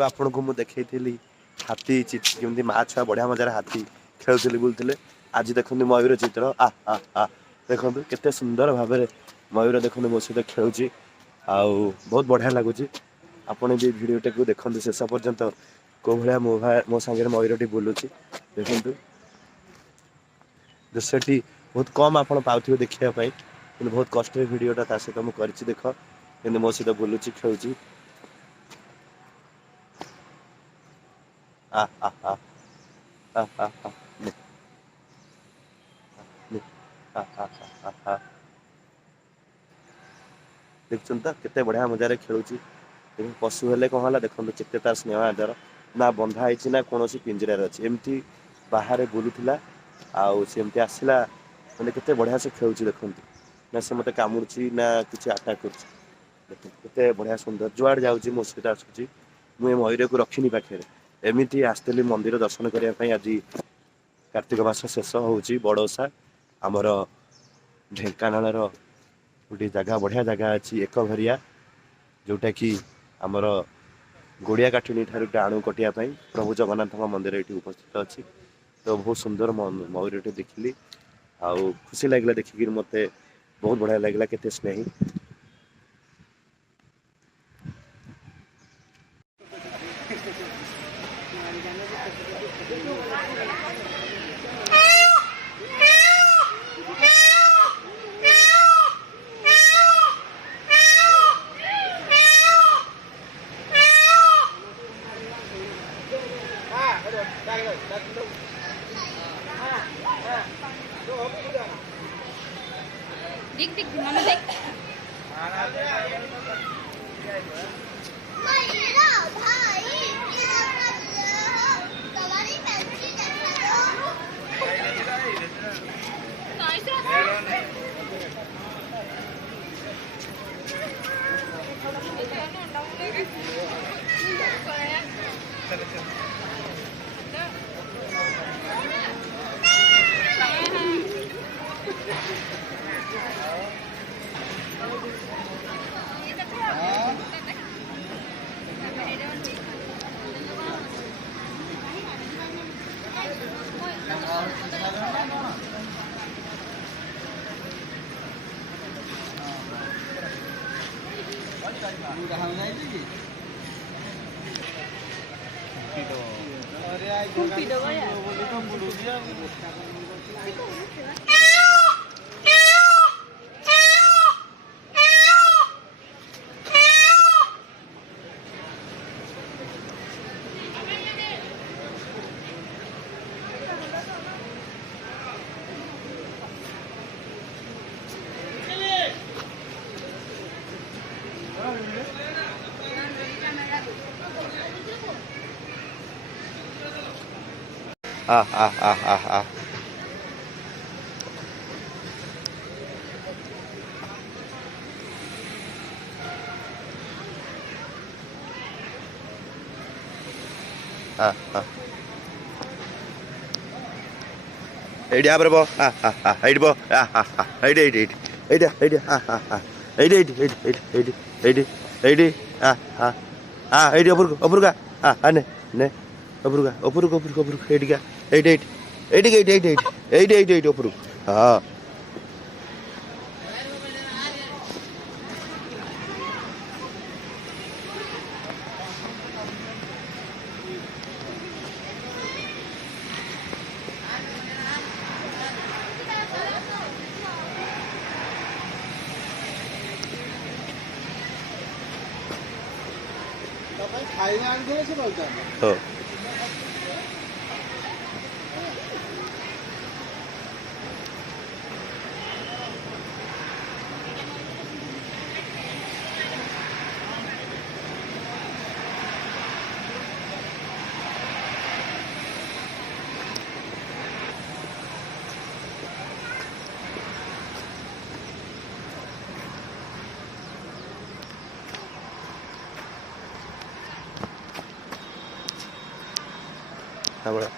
आपन को मु देखी हाथी केमती माँ छुआ बढ़िया मजार हाथी खेलुले बुलूले आज देखते मयूर चित्र आ आ आ देखो केते सुंदर भाव मयूर देखते मो सहित खेलुची आउ बहुत बढ़िया लगुच आपड़ भी भिडटे को देखते शेष पर्यंत कौ भाया मो सांगे मयूरटी बुलूची देखु दृश्यटी बहुत कम आप पाथे देखापी कि बहुत कष्ट भिडटा सहित मुझे कर देख कि मो सहित बुलूची खेलुची आ आ आ आ आ आ देखुन तो केते बढ़िया मजार खेलुची पशु हेले कौन है देखो चित्ते तार स्नेह आदर ना बंधा है ना कौन पिंजर अच्छी एमती बाहर बुलूला आमती आसला मैंने केते बढ़िया से खेलुची देखते ना से मत कामुड़ी ना किसी आटाक करते बढ़िया सुंदर जुआड़ जाऊँगी मो सहित आसूँ मुझे मयूर को रखनी पाखे एमती आसती मंदिर दर्शन करने आज कार्तिक मास शेष होची बड़ ओषा आमर ढेंकानाल गोटे जगह बढ़िया जगह अच्छी एक घरिया जोटा कि आमर गोड़िया काठिनी ठार डाणु कटिया प्रभु जगन्नाथ मंदिर ये उपस्थित अच्छी तो बहुत सुंदर मयूरटे देखिली आउ खुशी लगे देखिक मत बहुत बढ़िया लगे केते स्नेही देख देख मामा देख आ आ आ आ आ एडी आबर बो आ आ आ एडी बो आ आ आ एडी एडी एडी एडी आ आ आ एडी एडी एडी एडी एडी एडी आ आ आ एडी अपुर का आ ने ने अपुर एडी का एडी एडी एडी एडी एडी एडी एडी एडी अपुर हां हो हाँ बड़ा